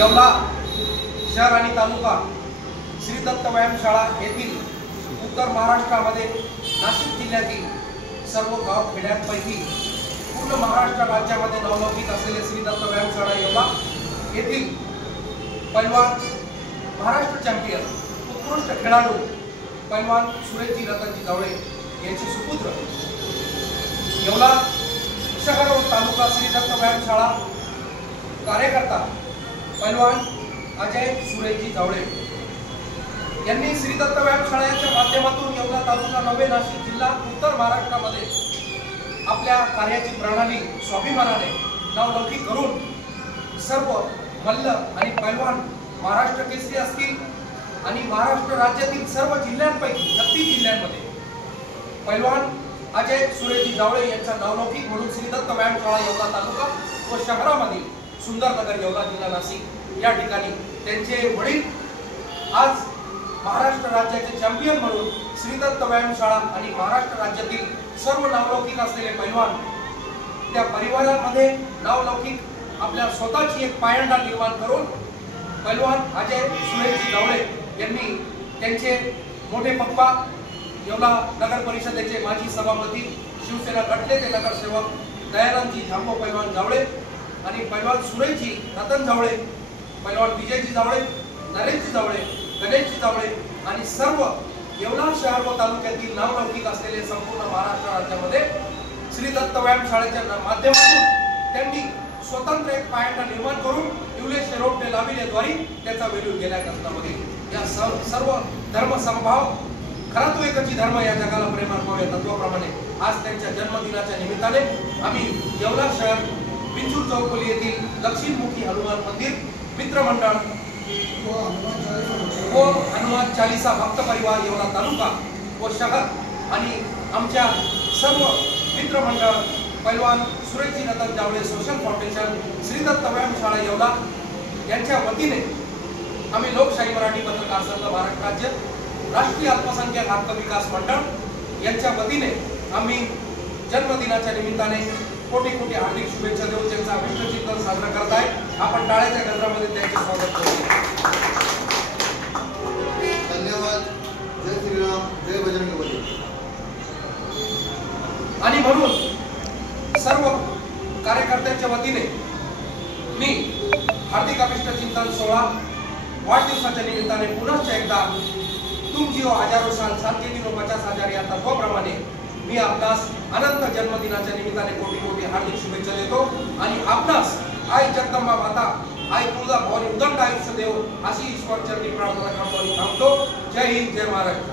येवला शहर आणि तालुका श्री दत्त व्यायामशाळा येथील उत्तर महाराष्ट्रामध्ये नाशिक जिल्ह्यातील सर्व गाव खेड्यांपैकी पूर्ण महाराष्ट्र राज्यामध्ये नावलौकिक असलेले श्री दत्त व्यायामशाळा येवला येथील पैलवान महाराष्ट्र चॅम्पियन उत्कृष्ट खेळाडू पैलवान सुरेशजी रतनजी जावळे यांचे सुपुत्र येवला शहर व तालुका श्री दत्त व्यायामशाळा कार्यकर्ता पैलवान अजय सुरेशजी जावळे यांनी श्री दत्त व्यायामशाळेच्या माध्यमातून येवला तालुका नवे नाशिक जिल्हा उत्तर महाराष्ट्रामध्ये आपल्या कार्याची प्रणाली स्वाभिमानाने नावलौकिक करून सर्व मल्ल आणि पैलवान महाराष्ट्र केसरी असतील आणि महाराष्ट्र राज्यातील सर्व जिल्ह्यांपैकी 36 जिल्ह्यांमध्ये पैलवान अजय सुरेशजी जावळे यांचा नावलौकिक म्हणून श्री दत्त व्यायामशाळा येवला तालुका व शहरामधील सुंदरनगर येवला जिल्हा नाशिक या ठिकाणी त्यांचे वडील आज महाराष्ट्र राज्याचे चॅम्पियन म्हणून श्री दत्त व्यायामशाळा आणि महाराष्ट्र राज्यातील सर्व नावलौकिक असलेले पैलवान त्या परिवारामध्ये नावलौकिक आपल्या स्वतःची एक पायंडा निर्माण करून पैलवान अजय सुरेशजी जावळे यांनी त्यांचे मोठे पप्पा येवला नगर परिषदेचे माजी सभापती शिवसेना गटनेते नगरसेवक दयानंदजी झांबो पैलवान जावळे आणि पैलवान सुरेशजी रतन जावळे पैलवान विजयजी जावळे नरेशजी जावळे गणेशजी जावळे आणि सर्व येवला शहर व तालुक्यातील नावलौकिक असलेले संपूर्ण महाराष्ट्र राज्यामध्ये श्री दत्त व्यायामशाळेच्या माध्यमातून त्यांनी स्वतंत्र एक पायंडा निर्माण करून इवले शेरोटने लाविलेद्वारे त्याचा वेल्यू गेल्या घटनामध्ये या सर्व धर्म समभाव खरा तो एकच धर्म या जगाला प्रेम अर्पावे तत्वाप्रमाणे आज त्यांच्या जन्मदिनाच्या निमित्ताने आम्ही येवला शहर विंचूर चौकोली येथील दक्षिणमुखी हनुमान मंदिर मित्रमंडळ व हनुमान चालीसा भक्त परिवार येवला तालुका व शहर आणि आमच्या सर्व मित्रमंडळ पैलवान सुरेशजी रतन जावळे सोशल फाउंडेशन श्री दत्त व्यायामशाळा येवला यांच्या वतीने आम्ही लोकशाही मराठी पत्रकार संघ महाराष्ट्र राज्य राष्ट्रीय अल्पसंख्याक हक्क विकास मंडळ यांच्या वतीने आम्ही जन्मदिनाच्या निमित्ताने कोटी कोटी हार्दिक शुभेच्छा देऊन त्यांचा विश्वचिंतन साजरा करत आहे। आपण टाळ्याच्या गजरामध्ये त्यांचे स्वागत करू। धन्यवाद। जय श्रीराम, जय बजरंग बली। आणि म्हणून सर्व कार्यकर्त्यांच्या वतीने मी हार्दिक अभिष्टचिंतन सोहळा वाढदिवसाच्या निमित्ताने पुनश्च एकदा तुम जिओ हजारों साल सात के दिनों 50,000 या तत्वाप्रमाणे मी आपणास अनंत जन्मदिनाच्या निमित्ताने कोटी कोटी हार्दिक शुभेच्छा देतो आणि आपणास आई जगदंबा माता आई तुळजा भवानी उदंड आयुष्य देव अशी ईश्वर चरणी प्रार्थना करतो आणि थांबतो। जय हिंद, जय महाराष्ट्र।